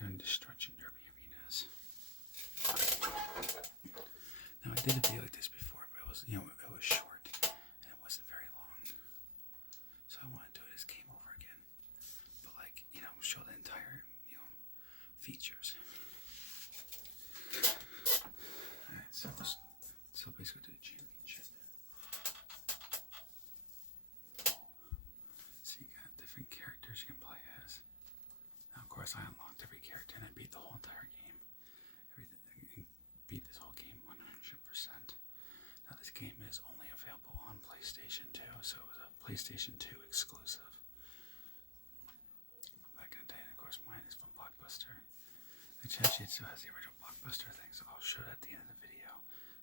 doing Destruction Derby arenas. Now I did a video like this before, but it was it was short and it wasn't very long. So I want to do it as game over again, but like show the entire features. All right, so basically do the championship. So you got different characters you can play as. Now, of course, I unlocked every character and I beat the whole entire game. Everything, beat this whole game 100%. Now, this game is only available on PlayStation 2, so it was a PlayStation 2 exclusive. Back in the day, and of course, mine is from Blockbuster. Which actually still has the original Blockbuster thing, so I'll show it at the end of the video.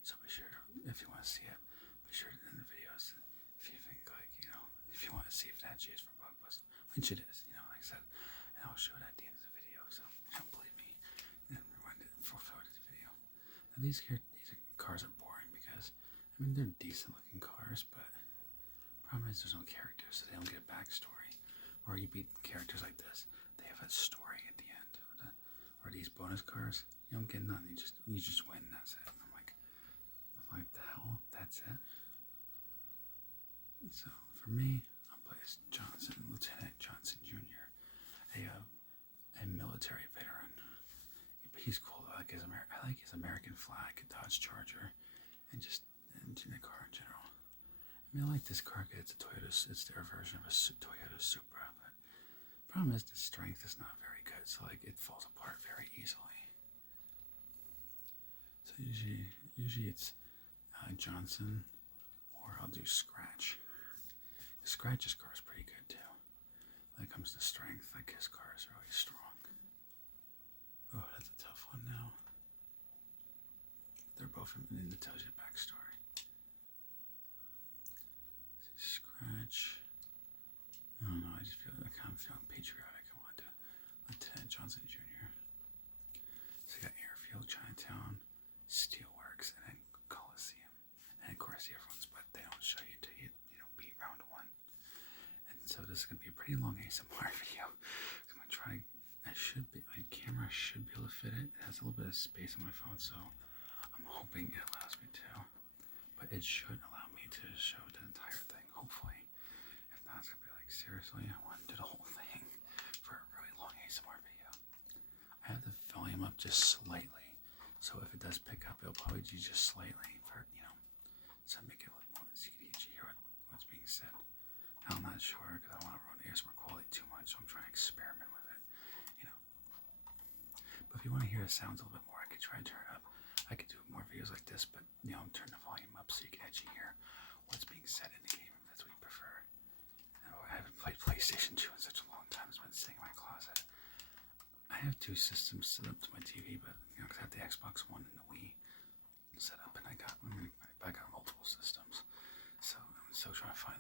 So be sure, if you want to see it, be sure to end the videos. If you think if you want to see if it actually is from Blockbuster, which it is, like I said, and I'll show it at the end of the video. So if you don't believe me, then rewind it forward to the video. Now these cars are boring because they're decent looking cars, but the problem is there's no characters, so they don't get a backstory. Or you beat characters like this, they have a story at the end. Or these bonus cars, you don't get nothing. You just win. That's it. I'm like the hell. That's it. So for me, I'll play as Johnson, Lieutenant Johnson Jr., a military veteran. He's cool. I like his American flag, Dodge Charger, and the car in general. I like this car because it's a Toyota. It's their version of a Toyota Supra. But the problem is the strength is not very good, so it falls apart very easily. So usually it's Johnson, or I'll do Scratch. Scratch's car is pretty good too. When it comes to strength, his car is really strong. Oh, that's a tough one now. They're both in the tells you backstory. Scratch. I don't know, I kind of feel patriotic. I want to Lieutenant Johnson Jr. So you got Airfield, Chinatown, Steelworks, and then Coliseum. And of course the other ones, but they don't show you until you beat round 1. And so this is gonna be a pretty long ASMR video. I'm gonna try. My camera should be able to fit it. It has a little bit of space on my phone, so I'm hoping it allows me to. But it should allow me to show the entire thing, hopefully. If not, it's gonna be like, seriously, I want to do the whole thing for a really long ASMR video. I have the volume up just slightly, so if it does pick up, it'll probably do just slightly for so make it look more so you can hear what's being said. Now, I'm not sure because I don't want to ruin ASMR quality too much, so I'm trying to experiment with it, But if you want to hear the sounds a little bit more, I could try and turn it up. I could do more videos like this, but turn the volume up so you can actually hear what's being said in the game. If that's what you prefer. I haven't played PlayStation 2 in such a long time. It's been sitting in my closet. I have 2 systems set up to my TV, but because I have the Xbox One and the Wii set up, and I got multiple systems. So I'm still trying to find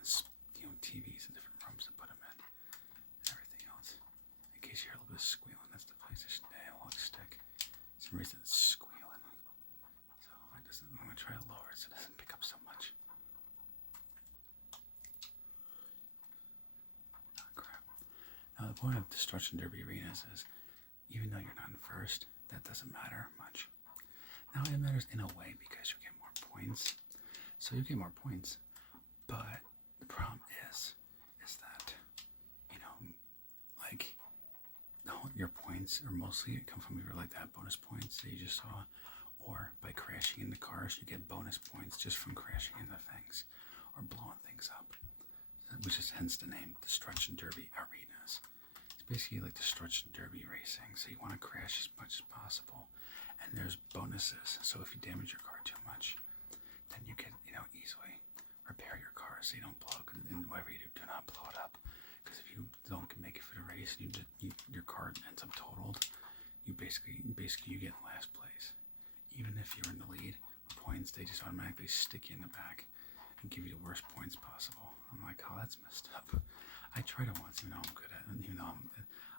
TVs in different rooms to put them in, and everything else. In case you hear a little bit of squealing, that's the PlayStation analog stick. For some reason it's squealing. So I'm gonna try to lower it so it doesn't pick up so much. Oh, crap. Now the point of Destruction Derby arenas is, even though you're not in first, that doesn't matter much. Now it matters in a way because you get more points. So you get more points, but the problem is that your points are mostly come from either that bonus points that you just saw, or by crashing into cars, you get bonus points just from crashing into things or blowing things up, which is hence the name Destruction Derby arenas. It's basically like Destruction Derby racing, so you want to crash as much as possible, and there's bonuses. So if you damage your car too much, then you can easily repair your car so you don't blow it, and whatever you do not blow it up. Because if you don't make it for the race and your car ends up totaled, you basically you get in last place. Even if you're in the lead with points, they just automatically stick you in the back and give you the worst points possible. I'm like, oh, that's messed up. I tried it once, even though I'm good at it, even though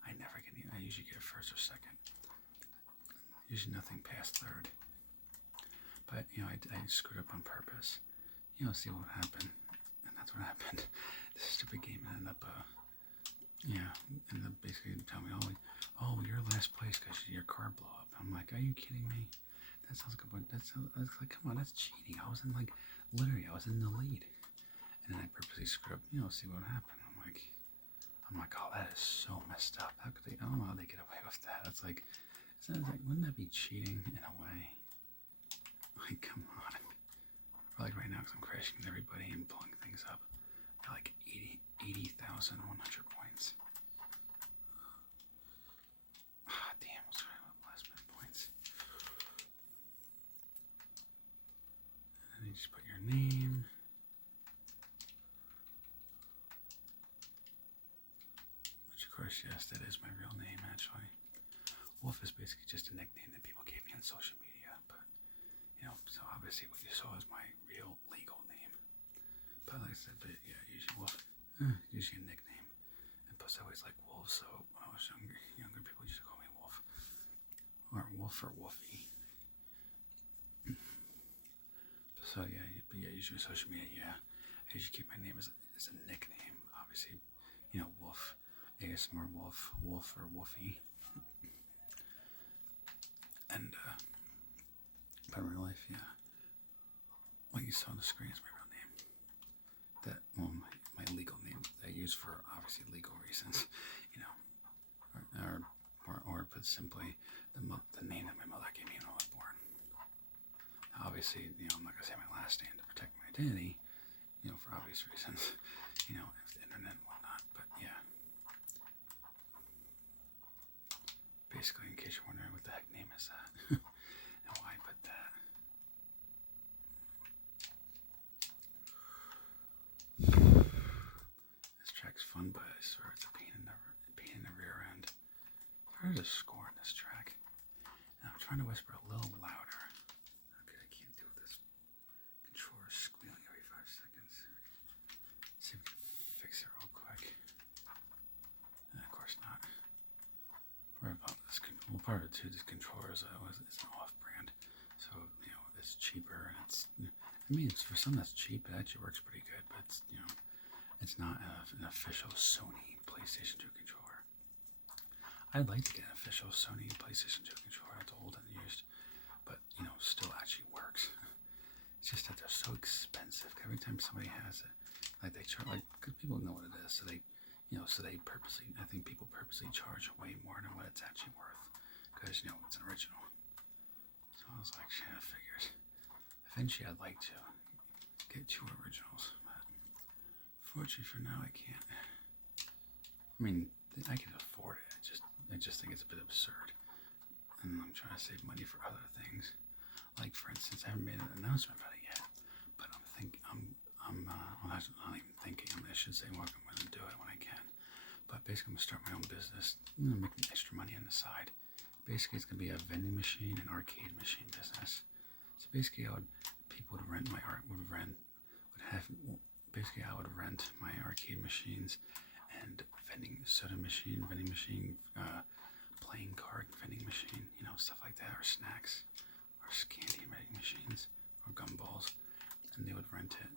I never get. I usually get first or second. Usually nothing past third. But I screwed up on purpose. See what happened, and that's what happened. This stupid game ended up, ended up basically telling me, oh, you're last place because your car blew up. I'm like, are you kidding me? That sounds like that's like, come on, that's cheating. I was in like, literally, I was in the lead, and then I purposely screwed up, see what happened. I'm like, oh, that is so messed up. How could they? I don't know how they get away with that. It's like, wouldn't that be cheating in a way? Like, come on. Or like right now, because I'm crashing with everybody and blowing things up. Like 80,100 points. Ah, damn, what's wrong with last minute points? And then you just put your name. Which, of course, yes, that is my real name, actually. Wolf is basically just a nickname that people gave me on social media, but, so obviously what you saw is my real legal name. But like I said, yeah, usually Wolf, usually a nickname. And plus I always like wolves, so when I was younger people used to call me Wolf. Or Wolf or Wolfie. So yeah, usually social media, yeah. I usually keep my name as a nickname, obviously, Wolf, ASMR Wolf, Wolf or Wolfie. And, but in real life, yeah, what you saw on the screen is my real name. That, well, my legal name that I use for obviously legal reasons, or put simply, the name that my mother gave me when I was born. Now, obviously, I'm not gonna say my last name to protect my identity, for obvious reasons, if the internet and whatnot. But yeah, basically, in case you're wondering what the heck name is that, and why I put that. This track's fun, but I swear it's a pain in the rear end. There's a score in this track. Now I'm trying to whisper a little louder. Okay, I can't do this. Controller squealing every 5 seconds. See if we can fix it real quick. And of course not. Part of it too, this controller is it's an off-brand, so it's cheaper and it's for some that's cheap. It actually works pretty good, but it's not an official Sony PlayStation 2 controller. I'd like to get an official Sony PlayStation 2 controller. It's old and used, but still actually works. It's just that they're so expensive. Every time somebody has it, like they charge, because people know what it is, so they purposely, I think people purposely charge way more than what it's actually worth, because it's an original. So I was like, yeah, figures. Eventually, I'd like to get 2 originals, but fortunately for now, I can't. I mean, I can afford it. I just think it's a bit absurd, and I'm trying to save money for other things. Like, for instance, I haven't made an announcement about it yet, but I'm not even thinking. I should say, well, I'm going to do it when I can. But basically, I'm going to start my own business, making extra money on the side. Basically, it's going to be a vending machine and arcade machine business. So basically, I would rent my arcade machines and vending machine, playing card vending machine, stuff like that, or snacks, or candy vending machines, or gumballs, and they would rent it,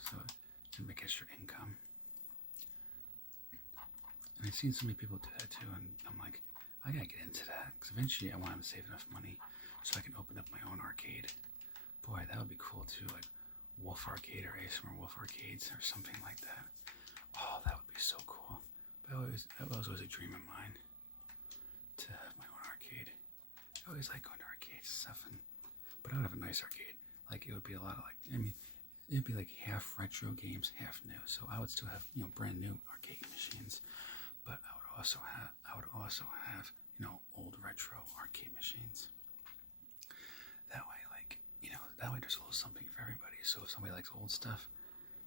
so to make extra income. And I've seen so many people do that too, and I'm like, I gotta get into that, because eventually I want to save enough money so I can open up my own arcade. Boy, that would be cool too, like Wolf Arcade or ASMR Wolf Arcades or something like that. Oh, that would be so cool. But that was always a dream of mine, to have my own arcade. I always like going to arcades and stuff, but I would have a nice arcade. Like, it would be a lot of it'd be like half retro games, half new. So I would still have, brand new arcade machines, but I would also have old retro arcade machines. That way, there's a little something for everybody. So if somebody likes old stuff,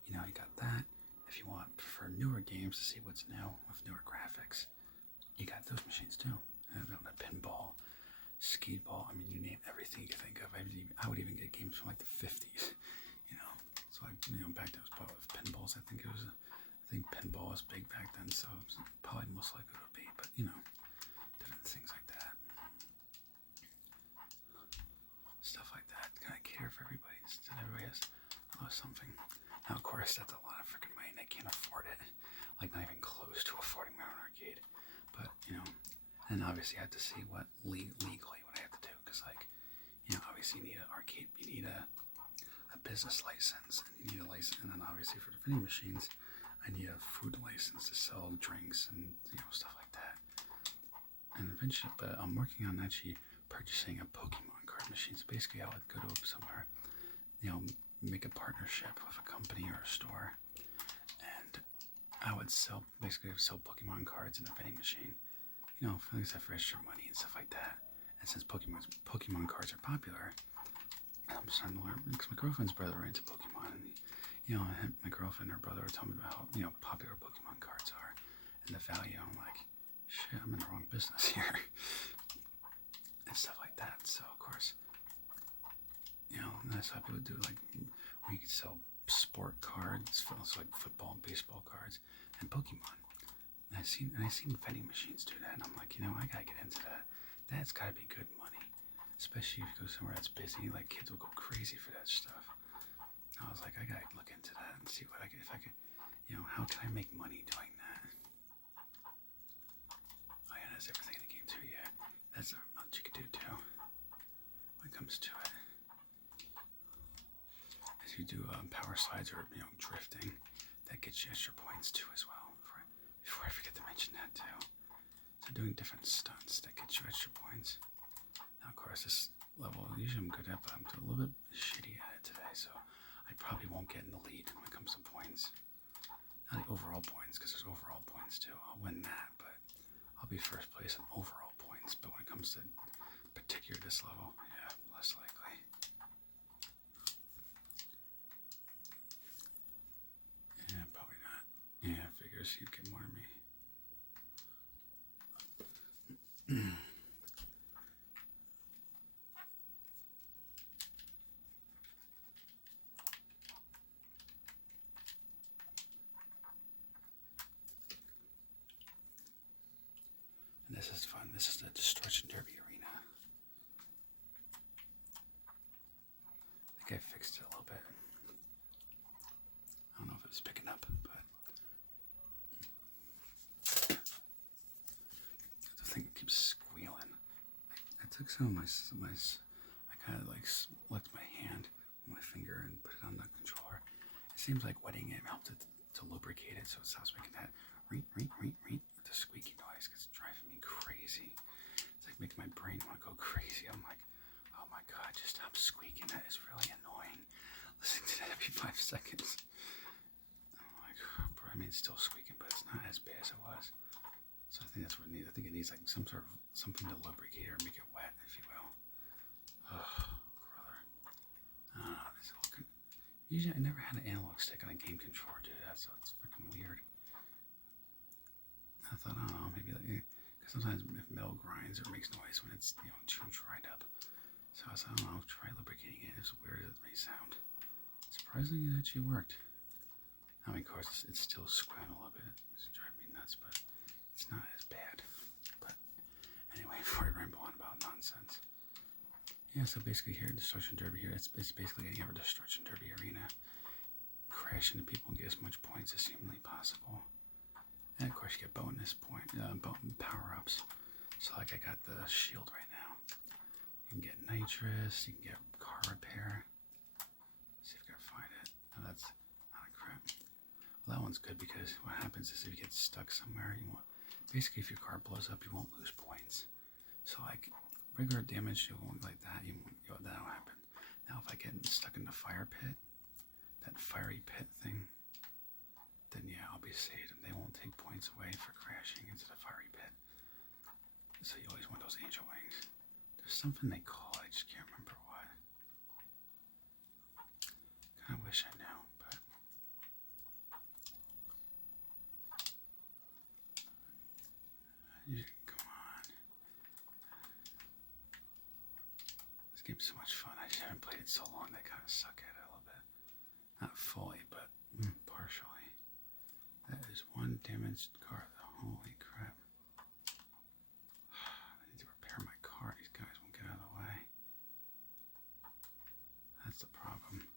you got that. If you prefer newer games to see what's new with newer graphics, you got those machines too. And a pinball, skateball, you name everything you can think of. I would even get games from like the 50s, So back then it was probably with pinballs. I think pinball was big back then, so it was probably most likely it would be. But different things like that, stuff like that, kind of cater for everybody. Instead, everybody has something. Now, of course, that's a lot of freaking money, and I can't afford it. Like, not even close to affording my own arcade. But And obviously I have to see what legally what I have to do, because like, obviously you need an arcade, you need a business license, and you need a license, and then obviously for the vending machines, I need a food license to sell drinks and stuff like that. And eventually, but I'm working on actually purchasing a Pokemon card machine. So basically, I would go to somewhere, make a partnership with a company or a store, and I would sell Pokemon cards in a vending machine. For things like for extra money and stuff like that. And since Pokemon cards are popular, I'm starting to learn, because my girlfriend's brother ran into Pokemon, and my girlfriend and her brother were telling me about how popular Pokemon cards are and the value. I'm like, shit, I'm in the wrong business here, and stuff like that. So of course, that's how people do, like, where you could sell sport cards, so like football and baseball cards, and Pokemon. And I seen vending machines do that, and I'm like, I gotta get into that. That's gotta be good money, especially if you go somewhere that's busy. Like, kids will go crazy for that stuff. I was like, I gotta look into that and see what if I could, how can I make money doing that? Oh yeah, that's everything in the game too. Yeah, that's what you could do too when it comes to it. As you do power slides or drifting, that gets you extra points too as well. Before I forget to mention that too. So doing different stunts that get you extra points. Now of course this level usually I'm good at, but I'm a little bit shitty at it today, so I probably won't get in the lead when it comes to points. Not the overall points, because there's overall points too. I'll win that, but I'll be first place in overall points. But when it comes to particular this level, yeah, less likely. Yeah, probably not. Yeah, figures he'd get more than me. And this is fun. This is the Destruction Derby arena. I think I fixed it a little bit. I don't know if it was picking up, but the thing keeps squealing. I took some of my I kind of like licked my hand with my finger and put it on the controller. It seems like wetting it helped it to lubricate it, so it stops making that reet with the squeaky noise. It's driving me crazy. It's like making my brain want to go crazy. I'm like, oh my god, just stop squeaking. That is really annoying. Listening to that every 5 seconds. I'm like, bro, I mean, it's still squeaking, but it's not as bad as it was. So I think that's what it needs. I think it needs like something to lubricate or make it wet, if you will. Oh, brother. Usually I never had an analog stick on a game controller, dude. So it's freaking weird. I thought, I don't know, maybe like, because sometimes if metal grinds or makes noise when it's too dried up. So I said, I don't know, try lubricating it. As weird as it may sound. Surprisingly, it actually worked. I mean, of course, it's still squealing a little bit. It's driving me nuts, but it's not as bad. But anyway, before I ramble on about nonsense. Yeah, so basically here, Destruction Derby here, it's basically getting over Destruction Derby arena. Crash into people and get as much points as humanly possible. And of course you get bonus power-ups. So like I got the shield right now. You can get nitrous, you can get car repair. Let's see if I can find it. Oh, that's not a crap. Well, that one's good because what happens is if you get stuck somewhere, basically if your car blows up, you won't lose points. So like regular damage, you won't like that. That'll happen. Now if I get stuck in the fire pit, that fiery pit thing, then yeah, I'll be saved, and they won't take points away for crashing into the fiery pit. So you always want those angel wings. There's something they call it, I just can't remember what. Kinda wish I knew, but come on. This game's so much fun. I just haven't played it so long that I kinda suck at it a little bit. Not fully, but partially. That is one damaged car. Holy crap. I need to repair my car. These guys won't get out of the way. That's the problem.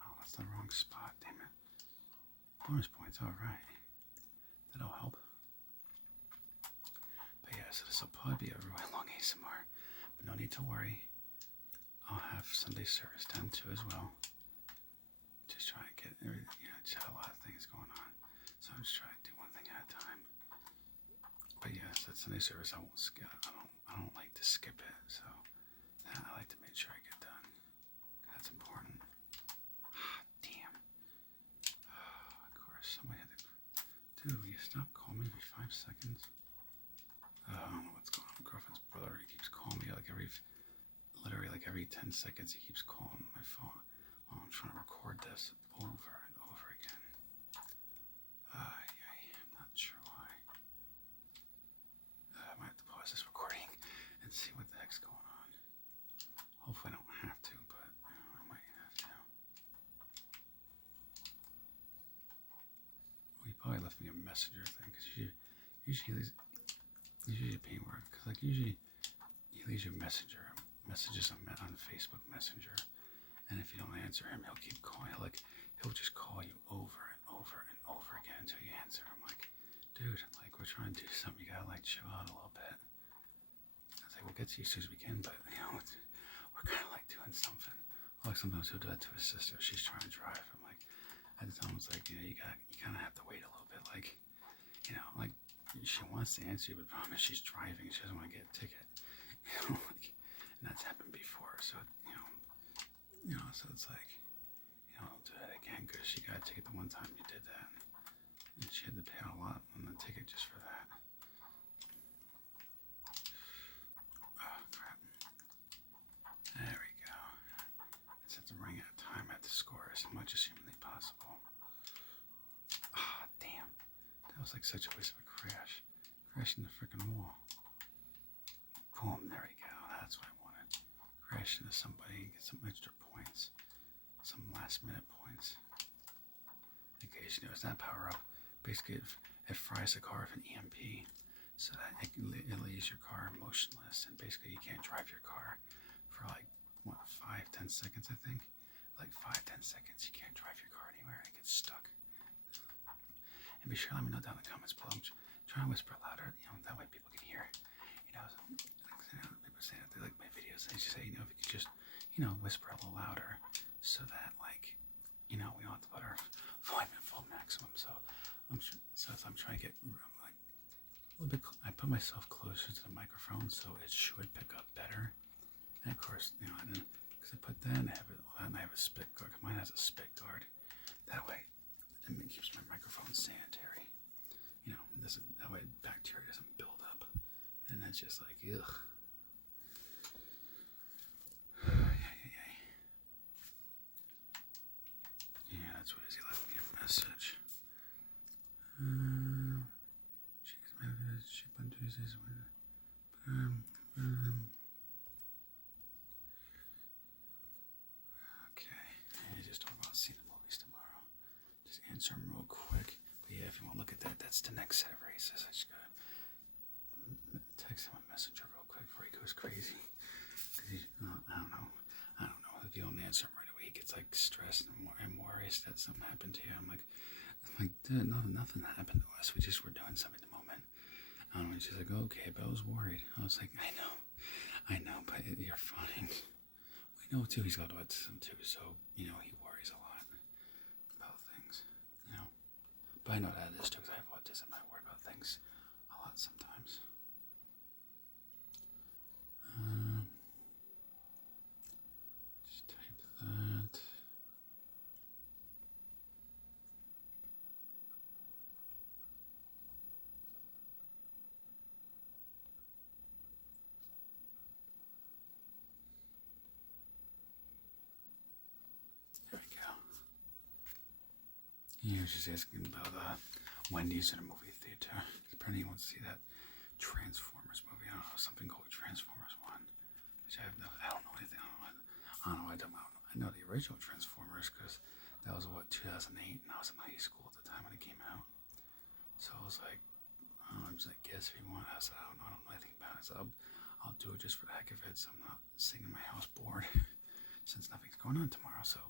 Oh, that's the wrong spot, damn it. Bonus points, alright. That'll help. so this will probably be a really long ASMR, but no need to worry. I'll have Sunday service done too as well. Just trying to get everything, just had a lot of things going on. So I'm just trying to do one thing at a time. But yes, that Sunday service I won't skip. I don't like to skip it, so I like to make sure I get done. That's important. Damn. Of course, somebody had to. Dude, will you stop calling me every 5 seconds? I don't know what's going on. My girlfriend's brother, he keeps calling me literally every 10 seconds. He keeps calling my phone while I'm trying to record this over and over again. I'm not sure why. I might have to pause this recording and see what the heck's going on. Hopefully I don't have to, but I might have to. Well, he probably left me a messenger thing, because usually a pain word, because like usually he leaves you messages on Facebook Messenger, and if you don't answer him, he'll keep calling. He'll just call you over and over and over again until you answer. I'm like, dude, like we're trying to do something. You gotta like chill out a little bit. I was like, we'll get to you as soon as we can, but we're kind of like doing something. Like sometimes he'll do that to his sister. She's trying to drive. I'm like, at the time I was like, you kind of have to wait a little bit. Like, like she wants to answer you, but the problem is she's driving. She doesn't want to get a ticket. And that's happened before. So so it's like, I'll do that again because she got a ticket the one time you did that, and she had to pay a lot on the ticket just for that. Oh crap! There we go. Since I'm running out of time, I have to score as much as humanly possible. Damn! That was like such a waste of a crash. Crashed in the freaking wall. Boom! There we go. That's what I wanted. Crash into somebody, get some extra points. Some last minute points. In case you notice that power up, basically it fries the car with an EMP, so that it leaves your car motionless, and basically you can't drive your car for like 5-10 seconds. I think like 5-10 seconds you can't drive your car anywhere. It gets stuck. And be sure to let me know down in the comments below. I'm trying to whisper louder, that way people can hear. People say that they like my videos, and they just say, if you could just whisper a little louder, so that we don't have to put our volume at full maximum. So I'm trying to get like a little bit. I put myself closer to the microphone, so it should pick up better. And of course, because I put that, and I have a spit guard. Mine has a spit guard. That way, it keeps my microphone sanitary. That way bacteria doesn't build up, and that's just like ugh. Yeah, that's what he left me a message. She gets my ship on Tuesdays. Okay, I just talk about seeing the movies tomorrow. Just answer them real quick. But yeah, if you want to look at that, that's the next set of races. I just gotta text him a messenger real quick before he goes crazy. I don't know. If you don't answer him right away, he gets like stressed and worries that something happened to you. I'm like, dude, nothing happened to us. We just were doing something at the moment. I don't know. She's like, okay, but I was worried. I was like, I know, but you're fine. We know too. He's got autism too, so he worries a lot about things. But I know that is too, because I have autism. I worry about things a lot sometimes. Just type that. There we go. He was just asking about Wendy's in a movie theater. Apparently he wants to see that Transformers movie. I don't know, something called Transformers 1, which I don't know anything. I know the original Transformers because that was 2008, and I was in high school at the time when it came out. So I was like, I'm just like, guess if you want. I said, I don't know anything about it. So I'll do it just for the heck of it, so I'm not sitting in my house bored since nothing's going on tomorrow. So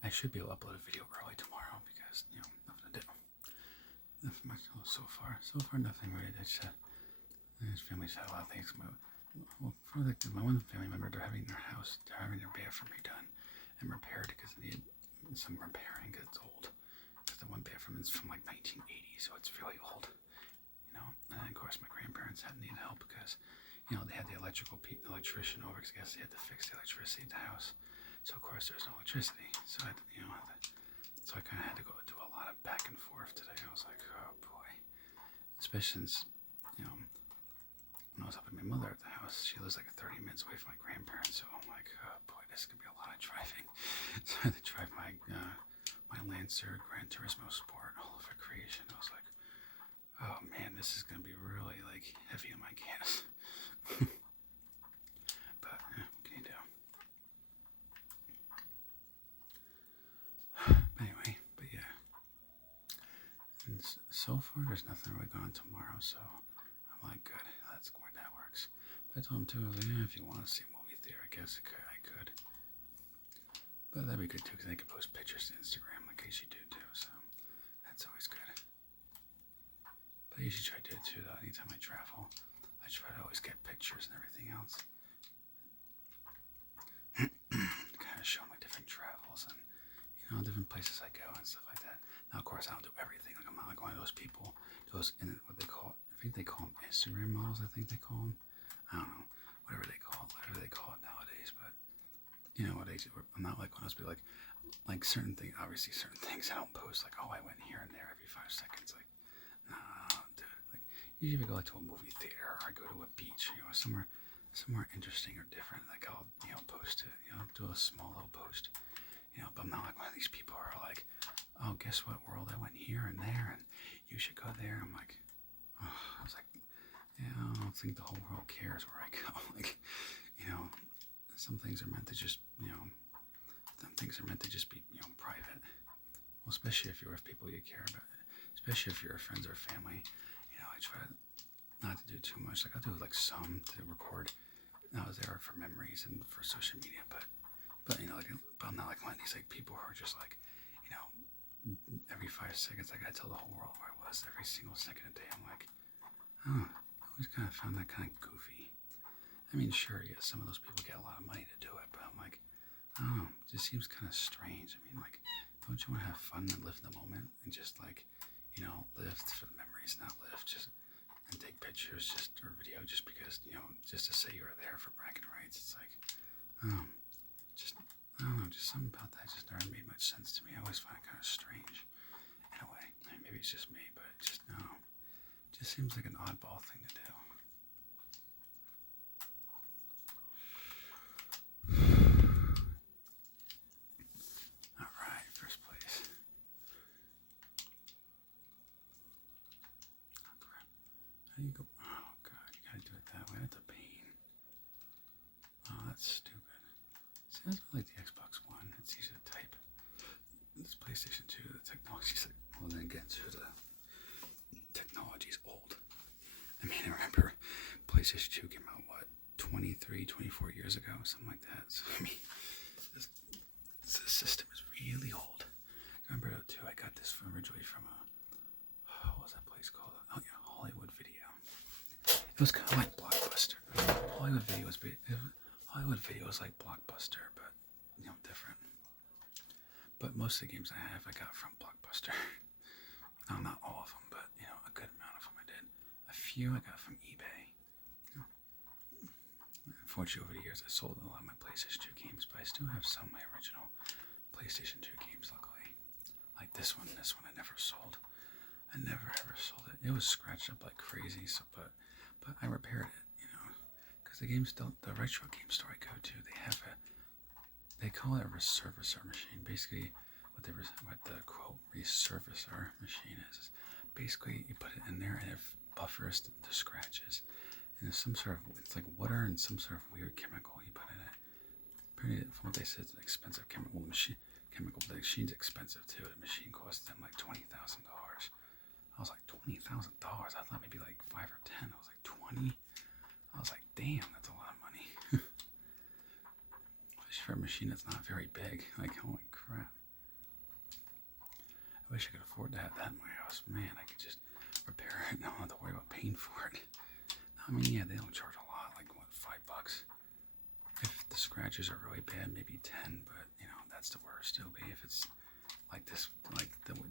I should be able to upload a video early tomorrow because nothing to do. Nothing much so far. So far, nothing really. I just had His family's had a lot of things. Well, for like my one family member, they're having their bathroom redone and repaired because they need some repairing because it's old. Because the one bathroom is from like 1980, so it's really old. You know, and of course my grandparents had needed help because, you know, they had the electrician over because I guess they had to fix the electricity at the house. So of course there's no electricity. So so I kind of had to go do a lot of back and forth today. I was like, oh boy, especially since, you know, when I was helping my mother at the house, she lives like 30 minutes away from my grandparents. So I'm like, oh boy, this could be a lot of driving. So I had to drive my Lancer Gran Turismo Sport all over creation. I was like, oh man, this is gonna be really like heavy on my gas. But what can you do? Anyway, but yeah. And so far, there's nothing really going on tomorrow, so I'm like, good, that's where that works. But I told him too, I was like, yeah, if you want to see a movie theater, I guess I could. But that'd be good too, because I could post pictures to Instagram like I usually do too, so that's always good. But I usually try to do it too, though. Anytime I travel, I try to always get pictures and everything else. Kind of show my different travels and, you know, different places I go and stuff like that. Now, of course, I don't do everything. Like, I'm not like one of those people, what they call, I think they call them Instagram models, I think they call them. I don't know, whatever they call it nowadays, but, you know, I'm not like one of those people, like certain things, obviously certain things I don't post, like, oh, I went here and there every 5 seconds, like, nah, I don't do it. Like, usually if I go like to a movie theater or I go to a beach, you know, somewhere interesting or different, like I'll, you know, post it, you know, do a small little post, you know, but I'm not like one of these people who are like, oh, guess what world, I went here and there and you should go there. I'm like, oh, I was like, yeah, I don't think the whole world cares where I go. Like, you know, some things are meant to just, you know, be, you know, private. Well, especially if you're with people you care about, especially if you're friends or family, you know, I try not to do too much. Like, I'll do like some to record. I was there for memories and for social media, but you know, but I'm not like one of these like people who are just like, you know, every 5 seconds I gotta tell the whole world where I was every single second a day. I'm like, oh, I always kind of found that kind of goofy. I mean, sure, yes, some of those people get a lot of money to do it, but I'm like, oh, it just seems kind of strange. I mean, like, don't you want to have fun and live the moment and just like, you know, live for the memories, not live just and take pictures or video just because, you know, just to say you were there for bragging rights. It's like, just, I don't know, just something about that just never made much sense to me. I always find it kind of strange in a way. I mean, maybe it's just me, but it just seems like an oddball thing to do. Alright, first place. Oh crap. How do you go? Oh god, you gotta do it that way. That's a pain. Oh, that's stupid. See, that's not like the Xbox One. It's easy to type. This PlayStation 2, the technology's like, well, then get to the technology's old. I mean, I remember PlayStation 2 came out, what, 23, 24 years ago, something like that. So, I mean, this system is really old. I remember though, too, I got this originally from what was that place called? Oh yeah, Hollywood Video. It was kind of like Blockbuster. Hollywood Video was like Blockbuster, but, you know, different. But most of the games I have, I got from Blockbuster. Not all of them, but, you know, a good amount of them I did. A few I got from eBay. You know. Unfortunately, over the years, I sold a lot of my PlayStation 2 games, but I still have some of my original PlayStation 2 games, luckily. Like this one I never sold. I never ever sold it. It was scratched up like crazy, so but I repaired it, you know, because the retro game store I go to, they call it a resurfacer machine. Basically, what the quote resurfacer machine is basically you put it in there and it buffers the scratches. And there's some sort of, it's like water and some sort of weird chemical you put in it. From what they said, it's an expensive chemical. The machine's expensive too. The machine cost them like $20,000. I was like, $20,000? I thought maybe like 5 or 10. I was like, 20? I was like, damn, that's a lot of money. Especially for a machine that's not very big. Like, holy crap. I wish I could afford to have that in my house. Man, I could just repair it and not have to worry about paying for it. Now mean, yeah, they don't charge a lot, like what, $5? If the scratches are really bad, maybe 10, but you know, that's the worst it'll be if it's like this,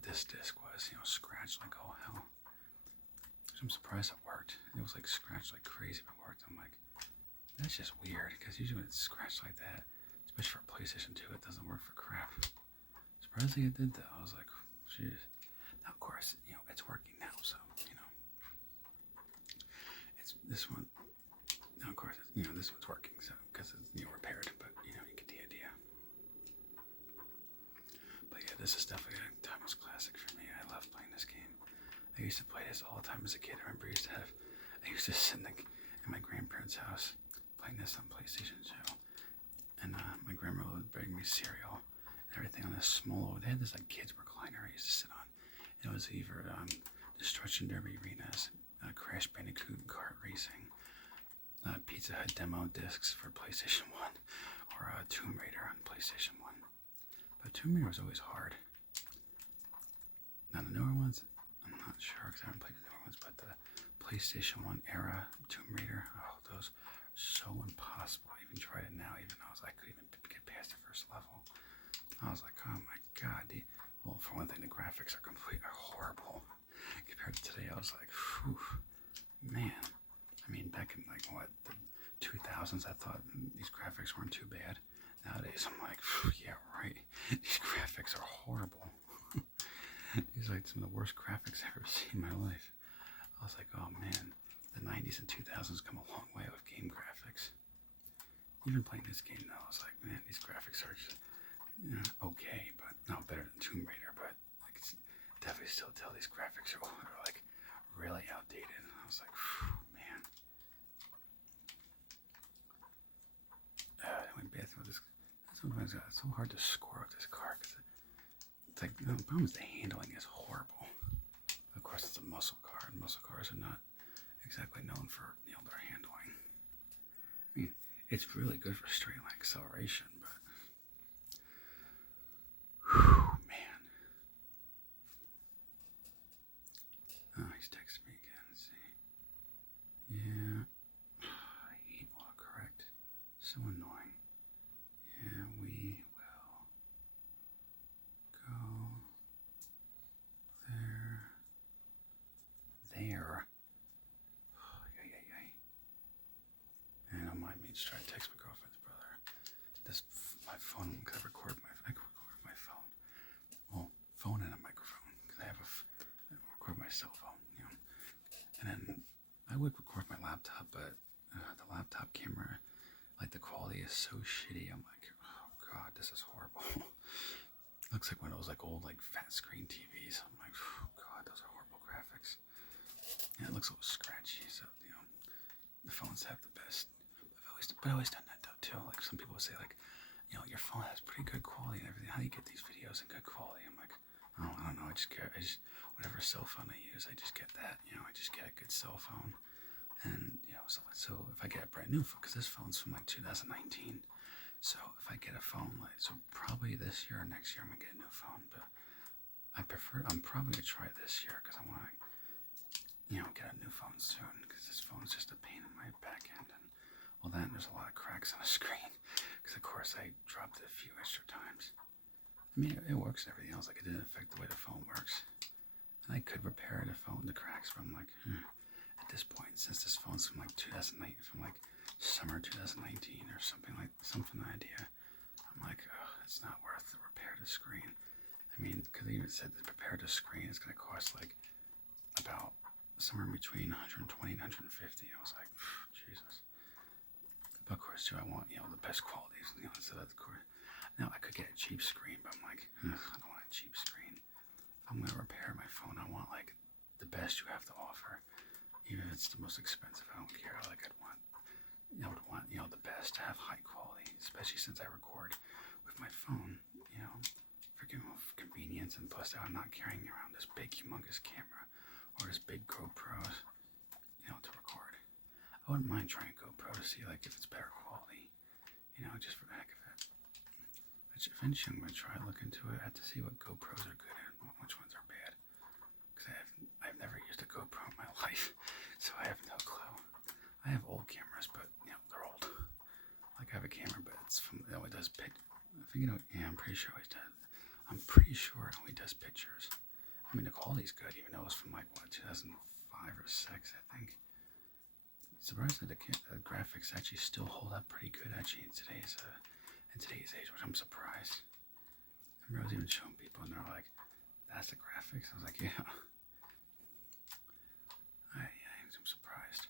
this disc was, you know, scratched like all hell. I'm surprised it worked. It was like scratched like crazy, but it worked. I'm like, that's just weird, because usually when it's scratched like that, especially for PlayStation 2, it doesn't work for crap. Surprisingly it did though. I was like, jeez. Now of course, you know, it's working now, so, you know. It's this one, now of course, you know, this one's working, so, because it's, you know, repaired, but, you know, you get the idea. But yeah, this is definitely a timeless classic for me. I love playing this game. I used to play this all the time as a kid. I remember I used to sit in my grandparents' house playing this on PlayStation 2. And my grandma would bring me cereal and everything on this small, they had this like kids recliner I used to sit on. It was either Destruction Derby Arenas, Crash Bandicoot and Kart Racing, Pizza Hut demo discs for PlayStation 1, or Tomb Raider on PlayStation 1. But Tomb Raider was always hard. Now the newer ones, I'm not sure because I haven't played the newer ones, but the PlayStation 1 era Tomb Raider, oh, those are so impossible. I even tried it now, even though I couldn't even get past the first level. I was like, oh my god. Well, for one thing, the graphics are completely horrible. Compared to today, I was like, whew, man. I mean, back in like, what, the 2000s, I thought these graphics weren't too bad. Nowadays, I'm like, yeah, right. These graphics are horrible. These are like some of the worst graphics I've ever seen in my life. I was like, oh man, the 90s and 2000s come a long way with game graphics. Even playing this game now, I was like, man, these graphics are just, you know, okay, but not better than Tomb Raider, but I can definitely still tell these graphics are like really outdated. I was like, man. Anyway, bad thing with this, sometimes it's so hard to score with this car, because it's like, the problem is the handling is horrible. Of course, it's a muscle car, and muscle cars are not exactly known for, you know, their handling. I mean, it's really good for straight line acceleration, but whew, man. Oh, he's texting me again. Let's see. Yeah. I hate autocorrect. So annoying. Yeah, we will go there. There. And I might need to try to text my girlfriend's brother. This my phone, because I can record with my phone. Well, phone and a microphone, because I record my cell phone, you know. And then I would record my laptop, but the laptop camera, like the quality is so shitty. I'm like, oh god, this is horrible. Looks like one of those like old like fat screen TVs. I'm like, oh god, those are horrible graphics. And it looks a little scratchy, so you know, the phones have the best. But I always done that though too. Like some people say, like, you know, your phone has pretty good quality and everything. How do you get these videos in good quality? I'm like, oh, I don't know. I just whatever cell phone I use, I just get that. You know, I just get a good cell phone, and you know, so if I get a brand new phone, because this phone's from like 2019, so if I get a phone like, so probably this year or next year I'm gonna get a new phone. But I'm probably gonna try this year because I want to, you know, get a new phone soon, because this phone's just a pain in my back end. And well, then there's a lot of cracks on the screen, because of course I dropped it a few extra times. I mean, it works and everything else, like it didn't affect the way the phone works. And I could repair the phone, the cracks, but I'm like, at this point, since this phone's from like 2008, from like summer 2019 or something idea, I'm like, oh, it's not worth the repair the screen. I mean, because they even said the repair the screen is going to cost like about somewhere between 120 and 150. I was like, Jesus. But of course, too, I want, you know, the best qualities, you know, so that's course. Now, I could get a cheap screen, but I'm like, I don't want a cheap screen. If I'm going to repair my phone, I want, like, the best you have to offer. Even if it's the most expensive, I don't care. Like, I'd want, you know, the best to have high quality, especially since I record with my phone, you know, for convenience, and plus I'm not carrying around this big, humongous camera or this big GoPro, you know, to record. I wouldn't mind trying GoPro to see, like, if it's better quality, you know, just for the heck of it. Which eventually I'm going to try to look into it. I have to see what GoPros are good and which ones are bad. Because I've never used a GoPro in my life, so I have no clue. I have old cameras, but they're old. Like I have a camera, but it only does I think I'm pretty sure it does. I'm pretty sure it only does pictures. I mean, the quality's good, even though it's from like 2005 or 6, I think. Surprised that the graphics actually still hold up pretty good actually in today's age, which I'm surprised. I remember I was even showing people and they're like, "That's the graphics." I was like, "Yeah." I'm surprised,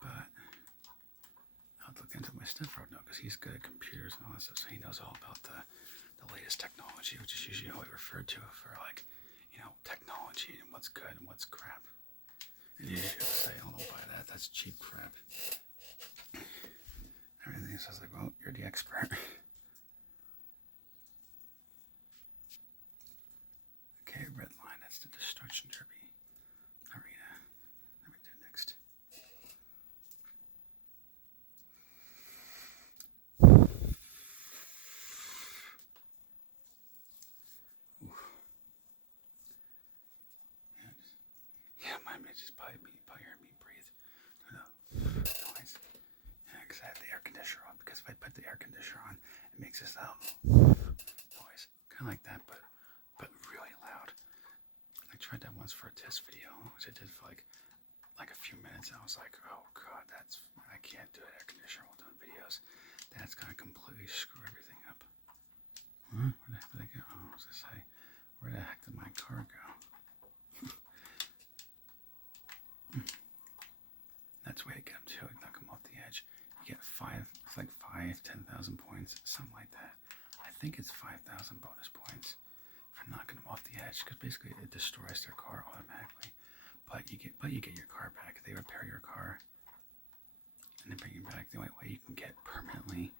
but I'll look into my stepfather now because he's good at computers and all that stuff, so he knows all about the latest technology, which is usually all we refer to for like technology and what's good and what's crap. And you say, "Oh, don't buy that. That's cheap crap." Everything. So I was like, "Well, you're the expert." Okay, red line. That's the Destruction Derby arena. Let me do next. Yeah, my image is probably hear me breathe. No, noise. Yeah, because I have the air conditioner on. Because if I put the air conditioner on, it makes this loud noise. Kind of like that, but really loud. I tried that once for a test video, which I did for like a few minutes. And I was like, "Oh God, I can't do an air conditioner while doing videos. That's gonna completely screw everything up." Huh? Where the heck did I go? Oh, what was I say? Where the heck did my car go? That's the way to get them too. Knock them off the edge. You get 10,000 points, something like that. I think it's 5,000 bonus points for knocking them off the edge, because basically it destroys their car automatically. But you get your car back. They repair your car and then bring you back. The only way you can get permanently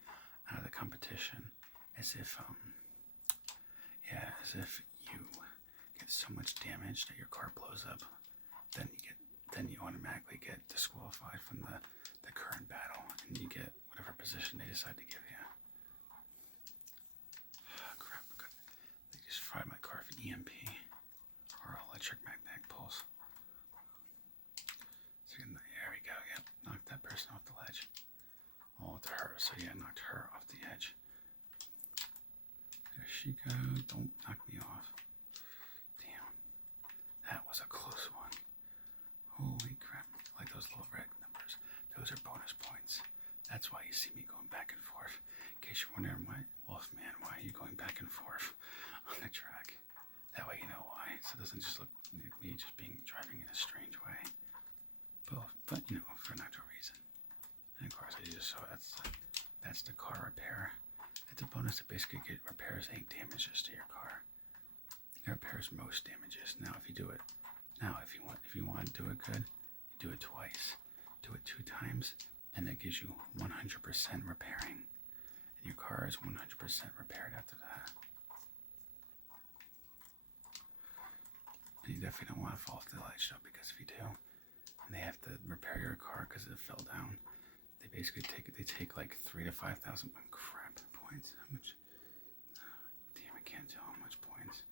out of the competition is if you get so much damage that your car blows up. Then you automatically get disqualified from the current battle, and you get whatever position they decide to give you. Oh, crap! They just fried my car with EMP or electric magnetic pulse. So there we go. Yep, knocked that person off the ledge. Oh, to her. So yeah, knocked her off the edge. There she goes. Don't knock me off. Damn, that was a close one. Holy crap, like those little red numbers. Those are bonus points. That's why you see me going back and forth. In case you're wondering, Wolfman, why are you going back and forth on the track? That way you know why. So it doesn't just look like me just driving in a strange way. But for natural reason. And of course I just saw that's the car repair. It's a bonus to basically get repairs any damages to your car. It repairs most damages. Now if you want to do it good, you do it twice. Do it 2 times, and that gives you 100% repairing. And your car is 100% repaired after that. And you definitely don't want to fall off the ledge though, because if you do, and they have to repair your car because it fell down, they basically take like 3,000 to 5,000 crap points. How much? Damn, I can't tell how much points.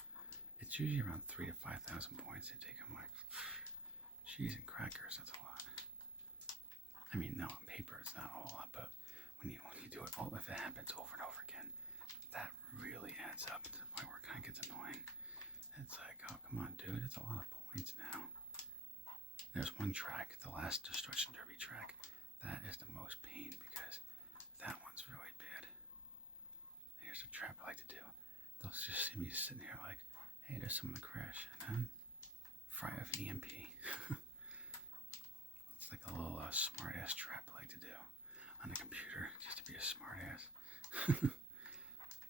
It's usually around 3,000 to 5,000 points. They take them like cheese and crackers. That's a lot. I mean, no, on paper it's not a whole lot, but when you do it, if it happens over and over again, that really adds up to the point where it kind of gets annoying. It's like, oh, come on, dude, it's a lot of points now. There's one track, the last Destruction Derby track, that is the most pain because that one's really bad. Here's a trap I like to do. They'll just see me sitting here like, hey, there's someone to crash, and then fry off an EMP. It's like a little smart-ass trap I like to do on the computer, just to be a smart-ass.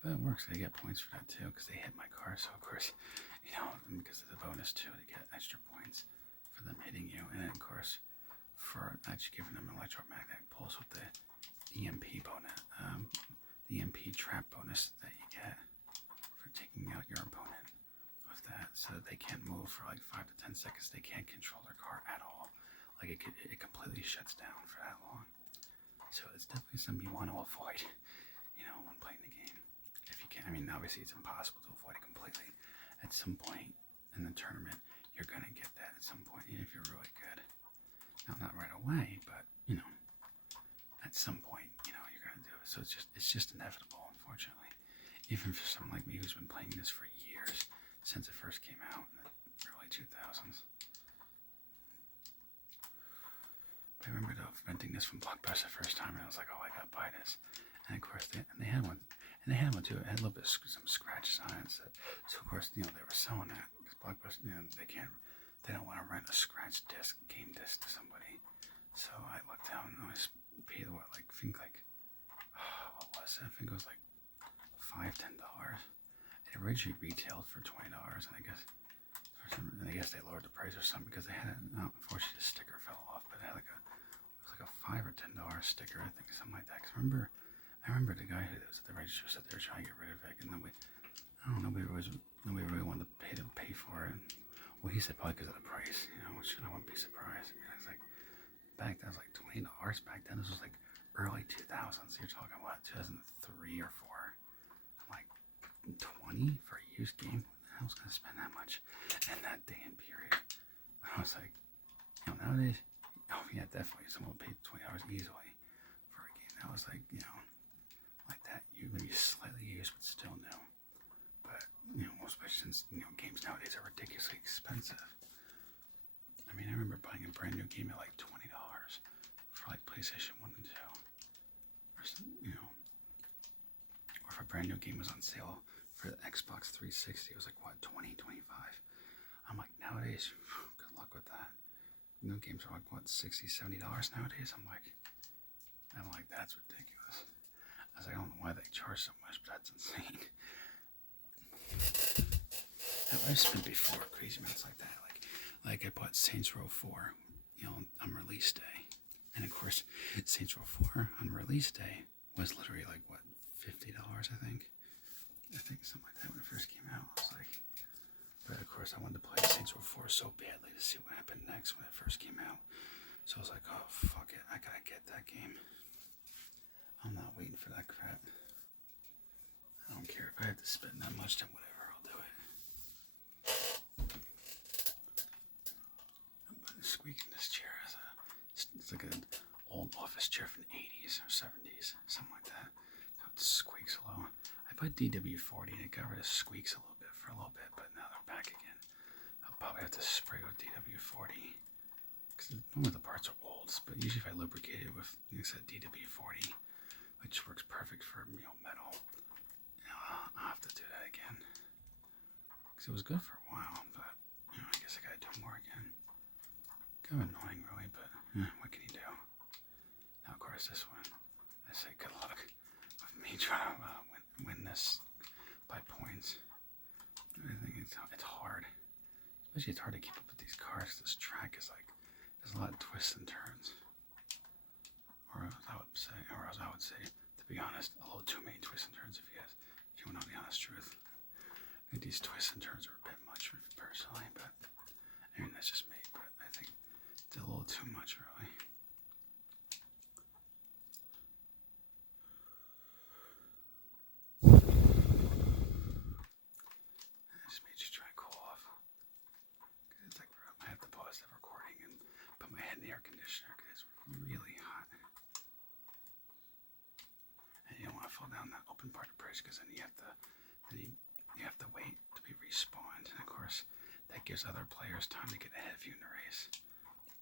But it works. They get points for that too, because they hit my car. So of course, because of the bonus too, they get extra points for them hitting you, and then of course for actually giving them an electromagnetic pulse with the EMP bonus, the EMP trap bonus that you get for taking out your opponent with that, so that they can't move for like 5 to 10 seconds. They can't control their car at all. Like it completely shuts down for that long. So it's definitely something you want to avoid, when playing the game. If you can, obviously it's impossible to avoid it completely. At some point in the tournament, you're gonna get that at some point, if you're really good. not right away, but at some point, you're gonna do it. So it's just inevitable, unfortunately. Even for someone like me who's been playing this for years, since it first came out in the early 2000s. But I remember renting this from Blockbuster the first time, and I was like, oh, I gotta buy this. And of course, they had one. And they had one too. It had a little bit of some scratches on it. So of course, they were selling that because Blockbuster, they don't want to rent a scratch game disc to somebody. So I looked down and I paid what was it? I think it was like $5-10. It originally retailed for $20, and I guess they lowered the price or something because they had it. No, unfortunately, the sticker fell off, but it had it was like a $5 or $10 sticker, I think, something like that. Cause I remember the guy who was at the register said they were trying to get rid of it, and nobody really wanted to pay for it. Well, he said probably because of the price, which I wouldn't be surprised. I mean, it's like back then it was like $20 back then. This was like early 2000s. You're talking what, 2003 or 4? I'm like 20 for a used game. Who the hell's gonna spend that much in that day and period? I was like, nowadays, oh yeah, definitely someone would pay $20 easily for a game that was like, like that, maybe slightly used but still new. But especially since games nowadays are ridiculously expensive. I mean, I remember buying a brand new game at like $20 for like PlayStation 1 and 2, or or if a brand new game was on sale for the Xbox 360, it was like what, 20, 25. I'm like, nowadays, good luck with that. New games are like what, $60, $70 nowadays. I'm like, that's ridiculous. I was like, I don't know why they charge so much, but that's insane. I've spent before crazy amounts like that. Like I bought Saints Row 4, on release day, and of course, Saints Row 4 on release day was literally like what, $50, I think something like that when it first came out. I was like, but of course, I wanted to play Saints Row 4 so badly to see what happened next when it first came out. So I was like, oh fuck it, I gotta get that game. I'm not waiting for that crap. I don't care if I have to spend that much, then whatever, I'll do it. I'm squeaking this chair it's like an old office chair from the 80s or 70s, something like that. So it squeaks a little. I put DW40 and it got rid of squeaks for a little bit, but now they're back again. I'll probably have to spray with DW40 because some of the parts are old, but usually if I lubricate it with, like I said, DW40, which works perfect for metal, I'll have to do that again because it was good for a while, but I guess I gotta do more again. Kind of annoying, really, but what can you do? Now, of course, this one, I say good luck with me trying to win this by points. I think it's hard, especially it's hard to keep up with these cars. This track is like there's a lot of twists and turns, or as I would say, to be honest, a little too many twists and turns. If you want to know the honest truth, I think these twists and turns are a bit much personally, but I mean that's just me. But I think it's a little too much, really. I just made you try to cool off. Because it's like I have to pause the recording and put my head in the air conditioner because it's really hot. And you don't want to fall down that open part of the bridge because then you have to wait to be respawned. And of course, that gives other players time to get ahead of you in the race.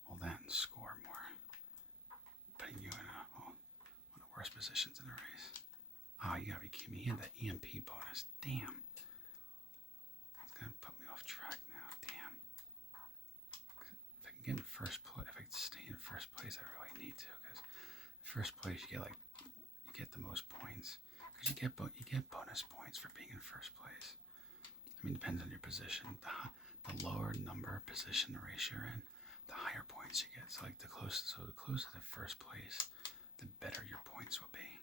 Well, that and score more, putting you in one of the worst positions in the race. Oh, you gotta be kidding me. He had that EMP bonus. Damn. It's gonna put me off track now. Damn. If I can get in first place, if I can stay in first place, I really need to. Because first place, you get the most points. Because you get bonus points for being in first place. I mean, it depends on your position. The lower number position the race you're in, the higher points you get. So like the closer to first place, the better your points will be.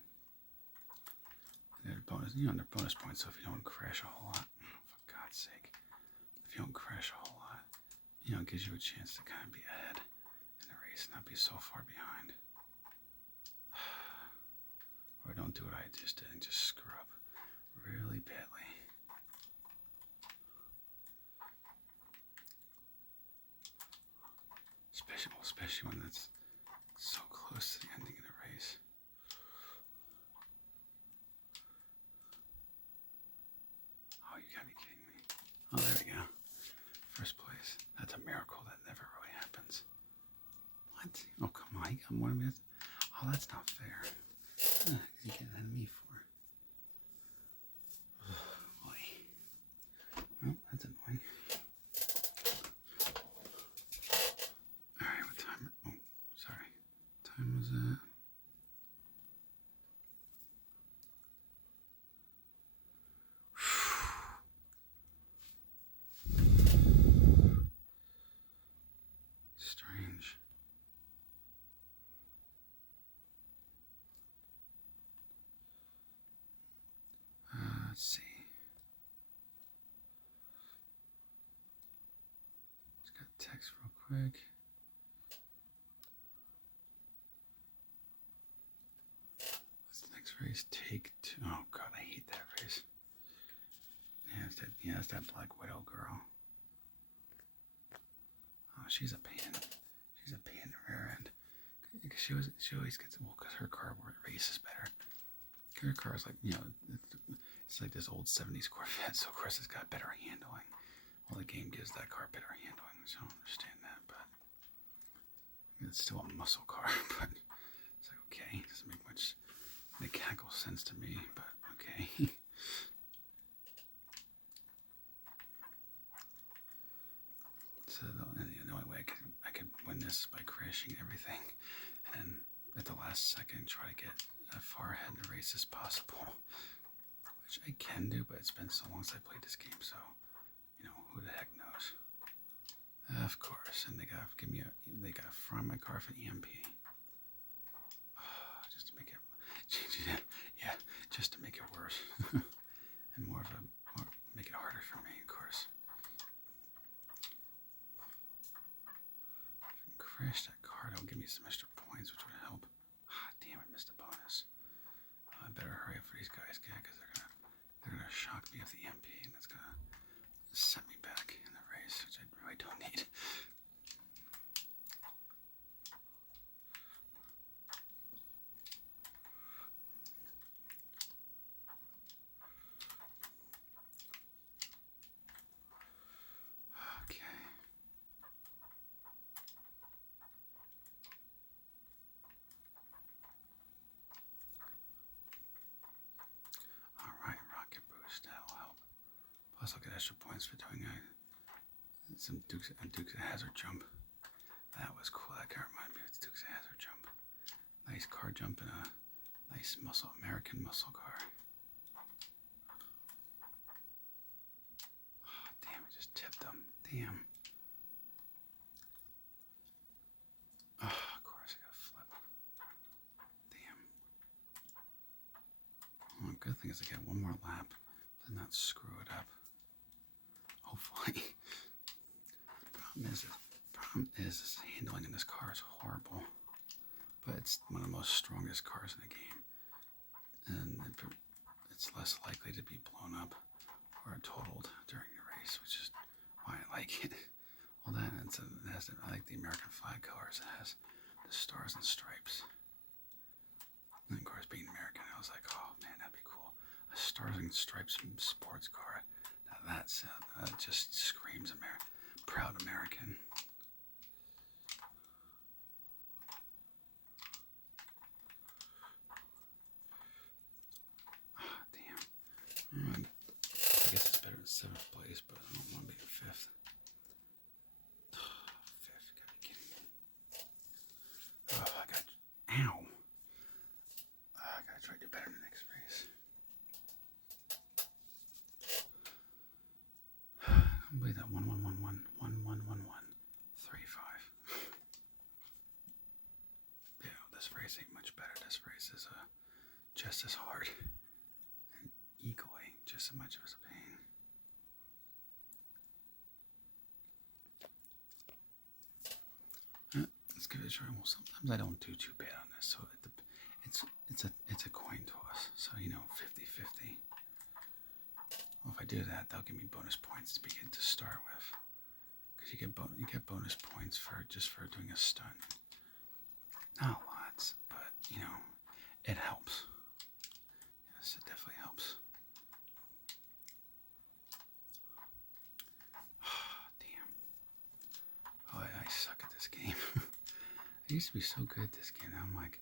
And they're bonus points. So if you don't crash a whole lot, for God's sake, if you don't crash a whole lot, it gives you a chance to kind of be ahead in the race, not be so far behind. Or don't do what I just did and just screw up really badly. especially when it's so close to the ending of the race. Oh, you gotta be kidding me. Oh, there we go. First place. That's a miracle that never really happens. What? Oh, come on. You got more minutes? Oh, that's not fair. What you getting at me for? Boy. Oh, that's annoying. Alright, what time? Oh, sorry. What time was it? Strange. Let's see. Just got text real quick. What's the next race? Take two. Oh god, I hate that race. Yeah, it's that Black Widow girl. Oh, she's a pain. She's a pain in the rear end. Because she always gets, well, because her car races better. Her car is like, it's like this old 70s Corvette, so of course it's got better handling. Well, the game gives that car better handling, which I don't understand that, but it's still a muscle car, but it's like, okay, it doesn't make much mechanical sense to me, but okay. So the only way I could win this is by crashing everything, and at the last second try to get as far ahead in the race as possible, which I can do, but it's been so long since I played this game, so who the heck knows? Of course, and they gotta fry my car for an EMP, just to make it, yeah, just to make it worse, and make it harder for me, of course. Crash that car, that'll give me some extra points, which would help. Damn, I missed a bonus. I better hurry up for these guys, because they're gonna shock me with the MP, and that's gonna set me back in the race, which I really don't need. Okay. Alright, rocket boost, that'll help. Plus I'll get extra points for doing some Dukes of Hazzard jump. That was cool. That car reminded me of Dukes of Hazzard jump. Nice car jump in a nice American muscle car. Oh, damn, I just tipped them. Damn. Oh, of course I gotta flip. Damn. Well, good thing is I get one more lap. Did not screw it up. Hopefully. Problem is this handling in this car is horrible. But it's one of the most strongest cars in the game. And it's less likely to be blown up or totaled during the race, which is why I like it. Well, I like the American flag colors. It has the stars and stripes. And of course, being American, I was like, oh man, that'd be cool. A stars and stripes sports car. Now that just screams proud American. I guess it's better than 7th place, but I don't want to be in 5th. 5th, you gotta be kidding me. Oh, ow. I gotta try to do better in the next race. I believe that 1-1-1-1, 1-1-1-1, 3-5. Yeah, this race ain't much better. This race is just as hard. Equally, just as much as a pain. Let's give it a try. Well, sometimes I don't do too bad on this, so it's a coin toss. So 50-50. Well, if I do that, they'll give me bonus points to start with. because you get bonus points for just for doing a stunt. Not lots, but you know, it helps. Yes, it definitely helps. Damn. Oh, I suck at this game. I used to be so good at this game. Now I'm like,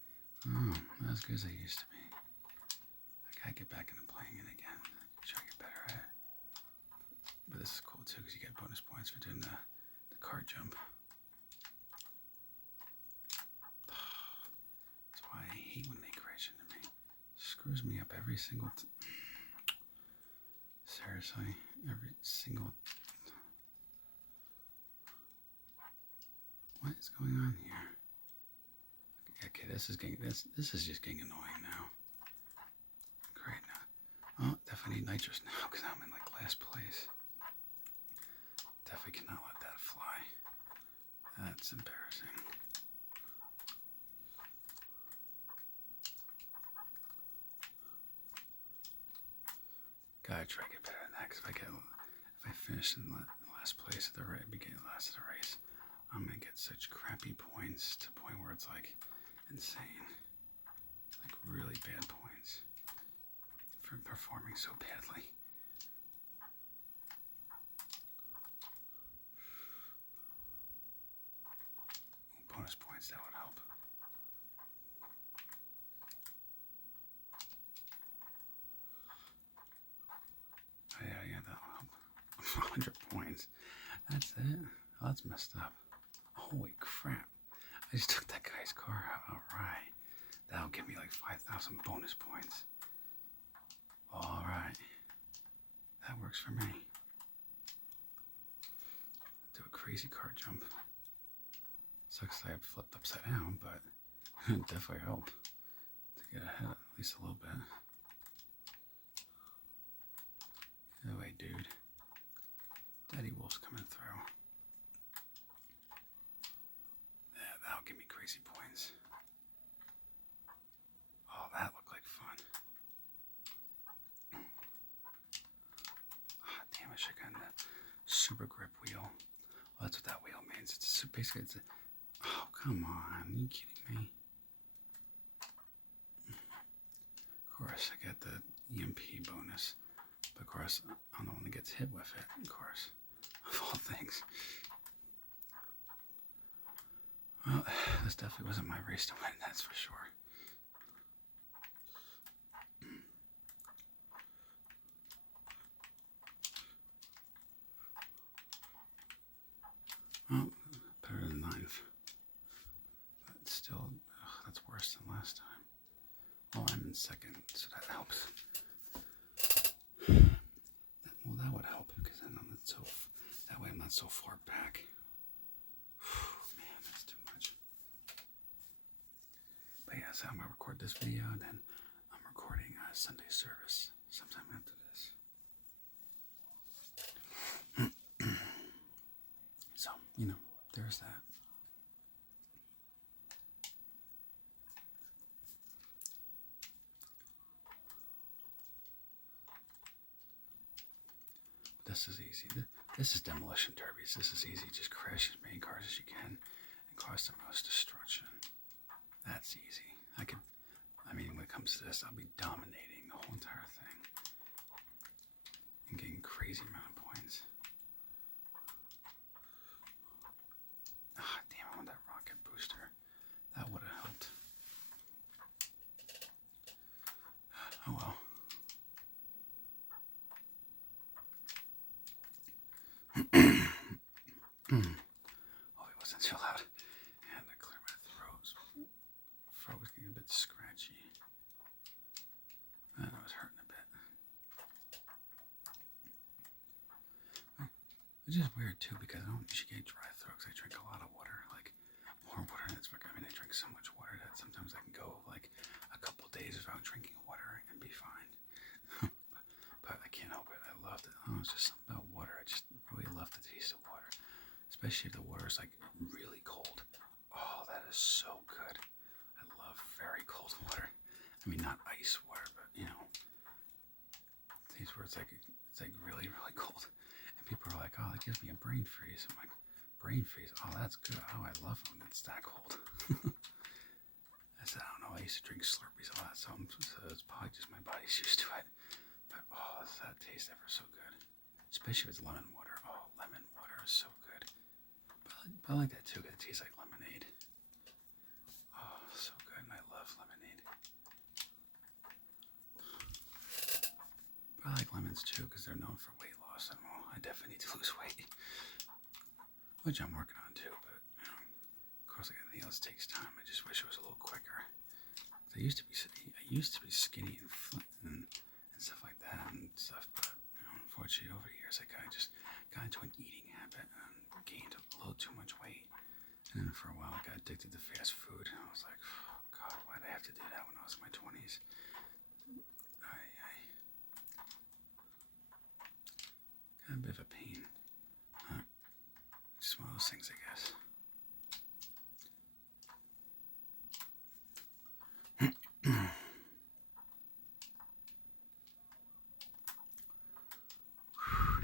oh, not as good as I used to be. I gotta get back into playing it again. Try to get better at it. But this is cool too because you get bonus points for doing the car jump. That's why I hate when they crash into me. Screws me up every single seriously, every single. What is going on here? Okay, this is just getting annoying now. Great now. Oh, definitely need nitrous now because I'm in like last place. Definitely cannot let that fly. That's embarrassing. Gotta try to get better than that because if I finish in last place at the beginning last of the race, I'm gonna get such crappy points to the point where it's like insane, like really bad points for performing so badly. Bonus points, that would help. Oh, yeah, that'll help. 100 points. That's it. Oh, that's messed up. Holy crap. I just took that guy's car out. Alright. That'll give me like 5,000 bonus points. Alright. That works for me. Do a crazy car jump. Sucks that I flipped upside down, but it definitely helped to get ahead at least a little bit. Get away, dude. Daddy Wolf's coming through. Yeah, that'll give me crazy points. Oh, that looked like fun. Ah, damn, I should have gotten the super grip wheel. Well, that's what that wheel means. Basically, it's a... Oh, come on. Are you kidding me? Of course, I get the EMP bonus. But of course, I'm the one that gets hit with it, of course. Of all things. Well, this definitely wasn't my race to win, that's for sure. Well, better than 9th. But still, that's worse than last time. Well, I'm in 2nd, so that helps. Well, that would help because then I'm not so. That way, I'm not so far back. Man, that's too much. But yeah, so I'm gonna record this video, and then I'm recording Sunday service sometime after this. So you know, there's that. This is easy. This is demolition derbies. This is easy. Just crash as many cars as you can and cause the most destruction. That's easy. I mean, when it comes to this, I'll be dominating the whole entire thing and getting crazy amount of points. Ah, damn, I want that rocket booster. That would have helped. Oh well. Oh, it wasn't too loud. I had to clear my throat. Throat was getting a bit scratchy. And I was hurting a bit. Which is weird too because I don't usually get dry throat because I drink a lot of water. Like more water than it's I mean, I drink so much water that sometimes I can go like a couple days without drinking water and be fine. but I can't help it. I loved it. Oh, it's just something about water. I just really love the taste of water. Especially if the water is like really cold. Oh, that is so good. I love very cold water. I mean, not ice water, but you know, things where it's like really, really cold. And people are like, oh, that gives me a brain freeze. I'm like, brain freeze. Oh, that's good. Oh, I love when it's that cold. I said, I don't know, I used to drink Slurpees a lot, so it's probably just my body's used to it. But, oh, does that taste ever so good. Especially if it's lemon water. Oh, lemon water is so good. But I like that too, because it tastes like lemonade. Oh, so good, and I love lemonade. But I like lemons too, because they're known for weight loss, and well, I definitely need to lose weight. Which I'm working on too, but, you know, of course, like anything else takes time. I just wish it was a little quicker. I used to be skinny and stuff like that and stuff, but you know, unfortunately over the years I kind of just got into an eating habit and gained a little too much weight. And then for a while I got addicted to fast food. And I was like, oh, God, why did I have to do that when I was in my 20s? Got a bit of a pain. Just one of those things, I guess.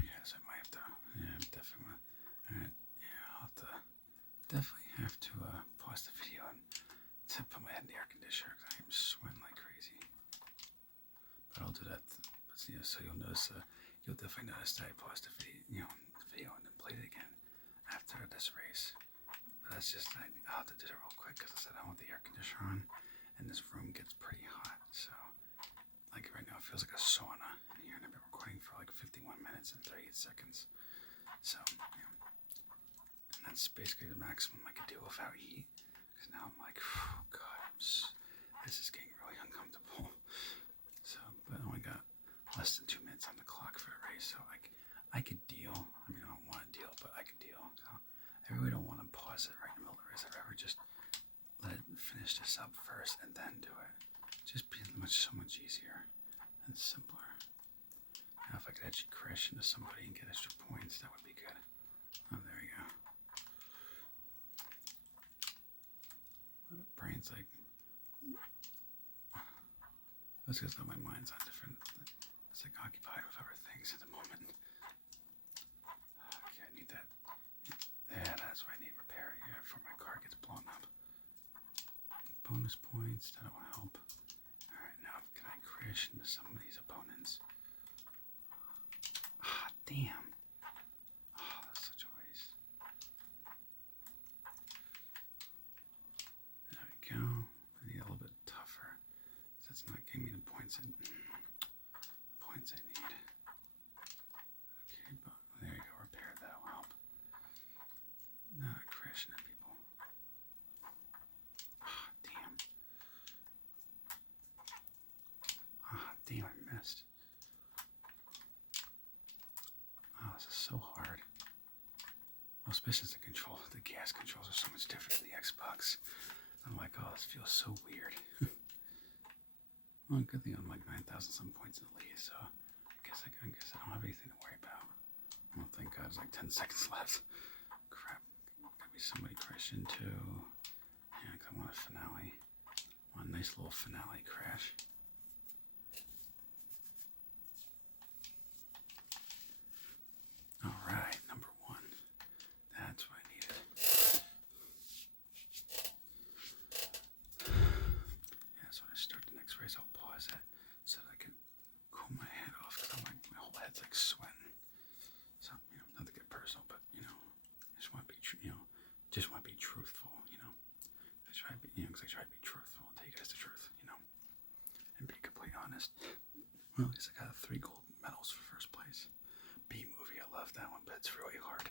Yes, I might have to. Yeah, I'm definitely. Alright, yeah, definitely have to pause the video and to put my head in the air conditioner because I am sweating like crazy. But I'll do that. But, you know, so you'll notice. You'll definitely notice that I paused the video, and then played it again after this race. But that's just I'll have to do it real quick because I said I want the air conditioner on, and this room gets pretty hot. So, like right now, it feels like a sauna in here, and I've been recording for like 51 minutes and 38 seconds. So, you know, and that's basically the maximum I could do without heat. Because now I'm like, oh God, this is getting really uncomfortable. So, but I only got less than 2 minutes on the clock for the race, so I could deal. I mean, I don't want to deal, but I could deal. So I really don't want to pause it right in the middle of the race. I'd rather just let it finish this up first and then do it. Just be so much easier and simpler. Now, if I could actually crash into somebody and get extra points, that would be good. Oh, there you go. My brain's like, that's because my mind's on different. It's like occupied with other things at the moment. Okay, I need that. Yeah, that's why I need repair. Yeah, before my car gets blown up. Bonus points, that'll help. Alright, now can I crash into some of these opponents? Ah, damn. Oh, that's such a waste. There we go. I need a little bit tougher. That's not giving me the points I need. Okay, but there you go, repair, that'll help. Now crashing at people. Ah, damn. Ah, damn, I missed. Oh, this is so hard. Well, especially since the gas controls are so much different than the Xbox. I'm like, oh, this feels so weird. Well, good thing I'm like 9,000 some points in the lead, so I guess I don't have anything to worry about. Well, thank God, there's like 10 seconds left. Crap, gotta be somebody crash into. Yeah, cause I want a finale. I want a nice little finale crash. All right, number 1. That's what I needed. Yeah, so when I start the next race, I'll pause it so that I can cool my head off because I'm like, my whole head's like sweating. So, you know, not to get personal, but, you know, I just want to be, just want to be truthful, you know. I try to be, because I try to be truthful and tell you guys the truth, you know, and be completely honest. Well, at least I got 3 gold medals for first place. B movie, I love that one, but it's really hard.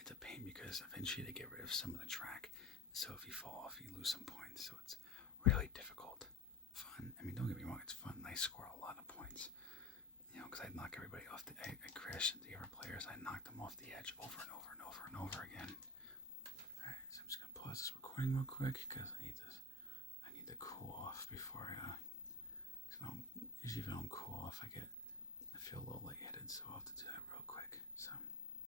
It's a pain because eventually they get rid of some of the track, so if you fall off, you lose some points, so it's really difficult. Fun. I mean, don't get me wrong, it's fun. I score a lot of points, you know, because I knock everybody off I crash into the other players. I knock them off the edge over and over and over and over again. Alright, so I'm just gonna pause this recording real quick because I need to cool off before usually if I don't cool off, I feel a little lightheaded, so I'll have to do that real quick. So